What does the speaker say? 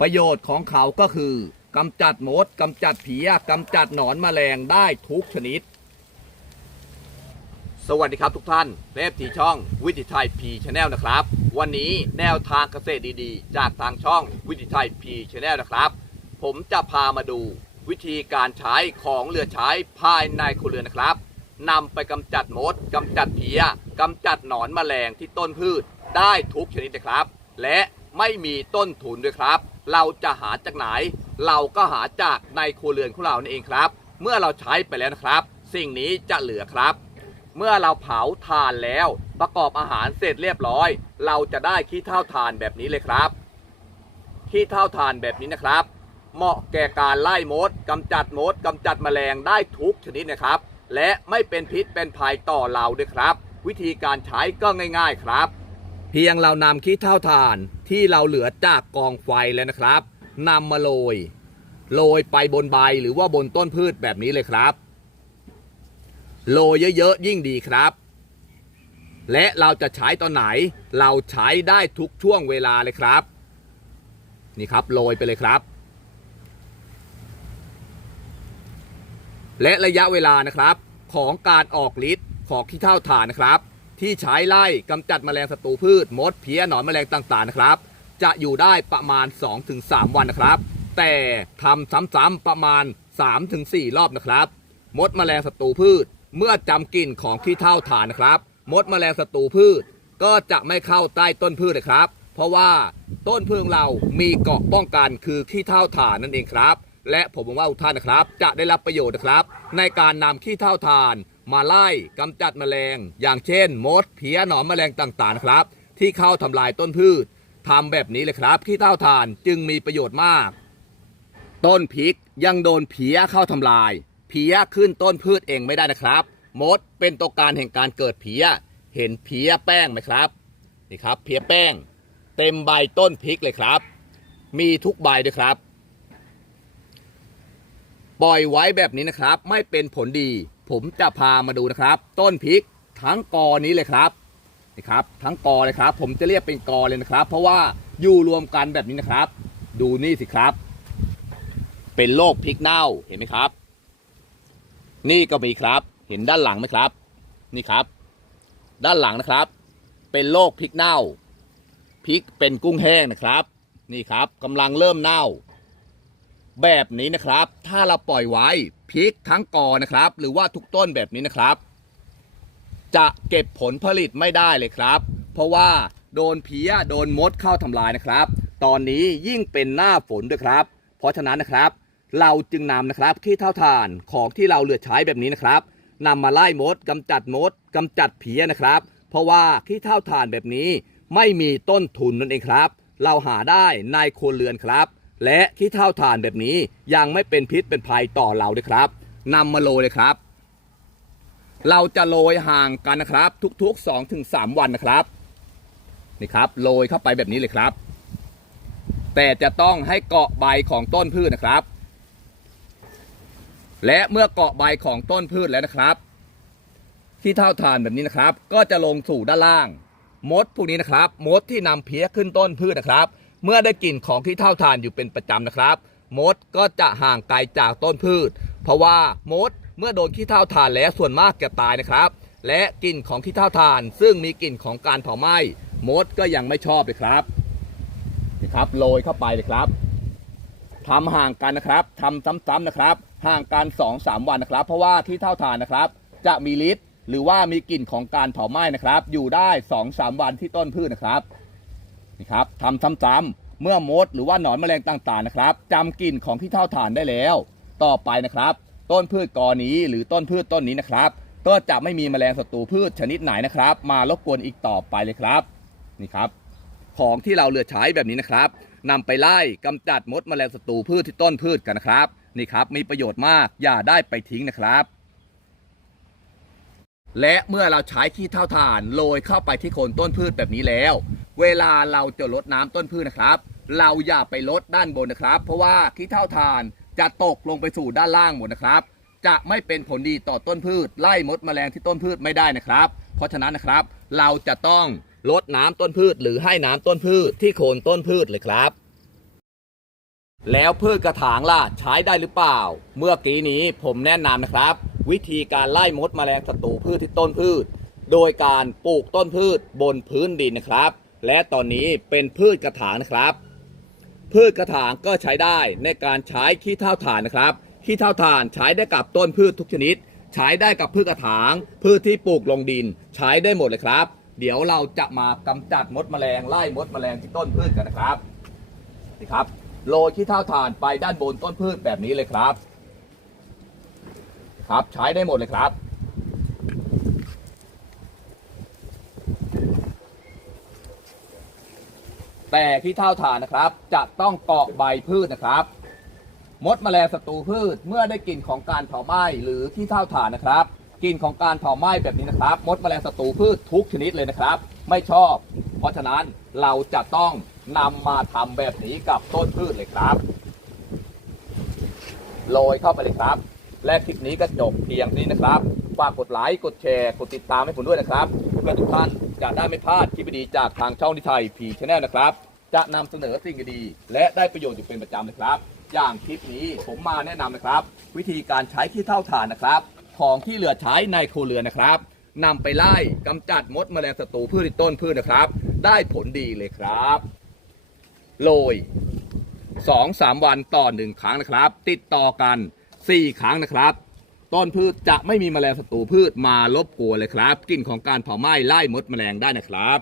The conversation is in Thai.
ประโยชน์ของเขาก็คือกำจัดมดกำจัดผีกำจัดหนอนแมลงได้ทุกชนิด สวัสดีครับทุกท่านเล็บที่ช่องวิถีไทยพีชแนลนะครับ วันนี้แนวทางเกษตรดีๆ จากทางช่องวิถีไทยพีชแนลนะครับ ผมจะพามาดูวิธีการใช้ของเหลือใช้ภายในครัวเรือนนะครับนำไปกำจัดมดกำจัดเพี้ยกำจัดหนอนแมลงที่ต้นพืชได้ทุกชนิดนะครับ และไม่มีต้นทุนด้วยครับ เราจะหาจากไหน เราก็หาจากในครัวเรือนของเรานั่นเองครับ เมื่อเราใช้ไปแล้วนะครับ สิ่งนี้จะเหลือครับ เมื่อเราเผาถ่านแล้วประกอบอาหารเสร็จเรียบร้อย เราจะได้ขี้เท่าถ่านแบบนี้เลยครับขี้เท่าถ่านแบบนี้นะครับ เหมาะแก่การไล่มดกำจัดมดกำจัดแมลงได้ทุกชนิดนะครับ และไม่เป็นพิษเป็นภัยต่อเราด้วยครับ วิธีการใช้ก็ง่าย ๆครับ เพียงเรานำขี้เท่าถ่านที่เราเหลือจากกองไฟแล้วนะครับนำมาโรยโรยไปบนใบหรือว่าบนต้นพืชแบบนี้เลยครับโรยเยอะๆยิ่งดีครับ และเราจะใช้ตอนไหน เราใช้ได้ทุกช่วงเวลาเลยครับ นี่ครับโรยไปเลยครับ และระยะเวลานะครับของการออกฤทธิ์ของขี้เท่าถ่านนะครับ ที่ใช้ไล่กำจัดแมลงศัตรูพืชมดเพี้ยหนอนแมลงต่างๆนะครับ จะอยู่ได้ประมาณ 2-3 วันนะครับ แต่ทำซ้ำๆประมาณ 3-4 รอบนะครับ มดแมลงศัตรูพืชเมื่อจำกลิ่นของขี้เท่าถ่านนะครับ มดแมลงศัตรูพืช ก็จะไม่เข้าใต้ต้นพืชนะครับ เพราะว่าต้นพืชเรามีเกราะป้องกันคือขี้เท่าถ่านนั่นเองครับ และผมหวังว่าทุกท่านนะครับ จะได้รับประโยชน์นะครับ ในการนำขี้เท่าถ่าน มาไล่กำจัดแมลง อย่างเช่น มดเพี้ยหนอนแมลงต่างๆครับ ที่เข้าทำลายต้นพืชทำแบบนี้เลยครับขี้เท่าถ่านจึงมีประโยชน์มาก ต้นพริกยังโดนเพี้ยเข้าทำลายเพี้ยขึ้นต้นพืชเองไม่ได้นะครับ มดเป็นตัวการแห่งการเกิดเพี้ยเห็นเพี้ยแป้งไหมครับนี่ครับเพี้ยแป้ง เต็มใบต้นพริกเลยครับ มีทุกใบด้วยครับ ปล่อยไว้แบบนี้นะครับ ไม่เป็นผลดี ผมจะพามาดูนะครับ ต้นพริกทั้งกอนี้เลยครับนี่ครับ ทั้งกอเลยครับ ผมจะเรียกเป็นกอเลยนะครับ เพราะว่าอยู่รวมกันแบบนี้นะครับ ดูนี่สิครับ เป็นโรคพริกเน่าเห็นไหมครับ นี่ก็มีครับ เห็นด้านหลังไหมครับ นี่ครับ ด้านหลังนะครับ เป็นโรคพริกเน่าพริกเป็นกุ้งแห้งนะครับ นี่ครับกำลังเริ่มเน่า แบบนี้นะครับ ถ้าเราปล่อยไว้พริกทั้งกอนะครับ หรือว่าทุกต้นแบบนี้นะครับ จะเก็บผลผลิตไม่ได้เลยครับ เพราะว่าโดนเพี้ยโดนมดเข้าทำลายนะครับ ตอนนี้ยิ่งเป็นหน้าฝนด้วยครับ เพราะฉะนั้นนะครับ เราจึงนำนะครับขี้เท่าถ่านของที่เราเหลือใช้แบบนี้นะครับนำมาไล่มดกำจัดมดกำจัดเพี้ยนะครับ เพราะว่าขี้เท่าถ่านแบบนี้ไม่มีต้นทุนนั่นเองครับ เราหาได้ในครัวเรือนครับ และขี้เท่าถ่านแบบนี้ยังไม่เป็นพิษเป็นภัยต่อเราด้วยครับนำมาโรยเลยครับ เราจะโรยห่างกันนะครับ ทุกๆ2-3ถึงวันนะครับนี่ครับโรยเข้าไปแบบนี้เลยครับ แต่จะต้องให้เกาะใบของต้นพืชนะครับ และเมื่อเกาะใบของต้นพืชแล้วนะครับที่เท่าทานแบบนี้นะครับ ก็จะลงสู่ด้านล่าง มดพวกนี้นะครับ มดที่นำเพี้ยขึ้นต้นพืชนะครับ เมื่อได้กลิ่นของที่เท่าทานอยู่เป็นประจำนะครับ มดก็จะห่างไกลจากต้นพืช เพราะว่ามดเมื่อโดนขี้เท่าทานแล้วส่วนมากจะตายนะครับ และกลิ่นของขี้เท่าทาน ซึ่งมีกลิ่นของการเผาไหม้มดก็ยังไม่ชอบเลยครับนี่ครับโรยเข้าไปเลยครับทำห่างกันนะครับทำซ้ำๆนะครับ ห่างกัน2อสวันนะครับ เพราะว่าที่เท่าฐานนะครับ จะมีฤทธิ์หรือว่ามีกลิ่นของการเผาไหม้นะครับ อยู่ได้2อสวันที่ต้นพืชนะครับ นี่ครับทำซ้ำๆเมื่อมดหรือว่าหนอนแมลงต่างๆนะครับจำกลิ่นของที่เท่าฐานได้แล้ว ต่อไปนะครับ ต้นพืชกอนี้หรือต้นพืชต้นนี้นะครับ ก็จะไม่มีแมลงศัตรูพืชชนิดไหนนะครับ มารบกวนอีกต่อไปเลยครับนี่ครับ ของที่เราเลือใช้แบบนี้นะครับนำไปไล่กำจัดมดแมลงศัตรูพืชที่ต้นพืชกันนะครับนี่ครับมีประโยชน์มากอย่าได้ไปทิ้งนะครับ และเมื่อเราใช้ขี้เท่าฐานโรยเข้าไปที่โคนต้นพืชแบบนี้แล้ว เวลาเราจะลดน้ำต้นพืชนะครับ เราอย่าไปลดด้านบนนะครับ เพราะว่าขี้เท่าฐานจะตกลงไปสู่ด้านล่างหมดนะครับ จะไม่เป็นผลดีต่อต้นพืช ไล่มดแมลงที่ต้นพืชไม่ได้นะครับ เพราะฉะนั้นนะครับ เราจะต้องลดน้ำต้นพืช หรือให้น้ำต้นพืชที่โคนต้นพืชเลยครับ แล้วพืชกระถางล่ะใช้ได้หรือเปล่า เมื่อกี้นี้ผมแนะนำนะครับ วิธีการไล่มดแมลงศัตรูพืชที่ต้นพืช โดยการปลูกต้นพืชบนพื้นดินนะครับ และตอนนี้เป็นพืชกระถางนะครับ พืชกระถางก็ใช้ได้ในการใช้ขี้เถ้าถ่านนะครับขี้เถ้าถ่านใช้ได้กับต้นพืชทุกชนิด ใช้ได้กับพืชกระถาง พืชที่ปลูกลงดิน ใช้ได้หมดเลยครับ เดี๋ยวเราจะมากำจัดมดแมลงไล่มดแมลงที่ต้นพืชกันนะครับนี่ครับโรยขี้เถ้าถ่านไปด้านบนต้นพืชแบบนี้เลยครับ ครับใช้ได้หมดเลยครับ แต่ขี้เถ้าถ่านนะครับ จะต้องเกอกใบพืชนะครับ มดแมลงศัตรูพืชเมื่อได้กลิ่นของการเผาไหม้หรือขี้เถ้าถ่านนะครับกลิ่นของการเผาไหม้แบบนี้นะครับ มดแมลงศัตรูพืชทุกชนิดเลยนะครับ ไม่ชอบ เพราะฉะนั้นเราจะต้องนำมาทำแบบนี้กับต้นพืชเลยครับโรยเข้าไปเลยครับ และคลิปนี้ก็จบเพียงนี้นะครับฝากกดไลค์กดแชร์กดติดตามให้ผมด้วยนะครับเพื่อทุกท่านจะได้ไม่พลาดคลิปดีจากทางช่องนิไทยพีชแนลนะครับ จะนำเสนอสิ่งดีและได้ประโยชน์อยู่เป็นประจำนะครับ อย่างคลิปนี้ผมมาแนะนำนะครับ วิธีการใช้ขี้เท่าถ่านนะครับ ของที่เหลือใช้ในครัวเรือนนะครับนำไปไล่กำจัดมดแมลงศัตรูพืชต้นพืชนะครับ ได้ผลดีเลยครับ โรยสองสามวันต่อหนึ่งครั้งนะครับ ติดต่อกัน สี่ครั้งนะครับ ต้นพืชจะไม่มีแมลงศัตรูพืชมารบกวนเลยครับกลิ่นของการเผาไหม้ไล่มดแมลงได้นะครับ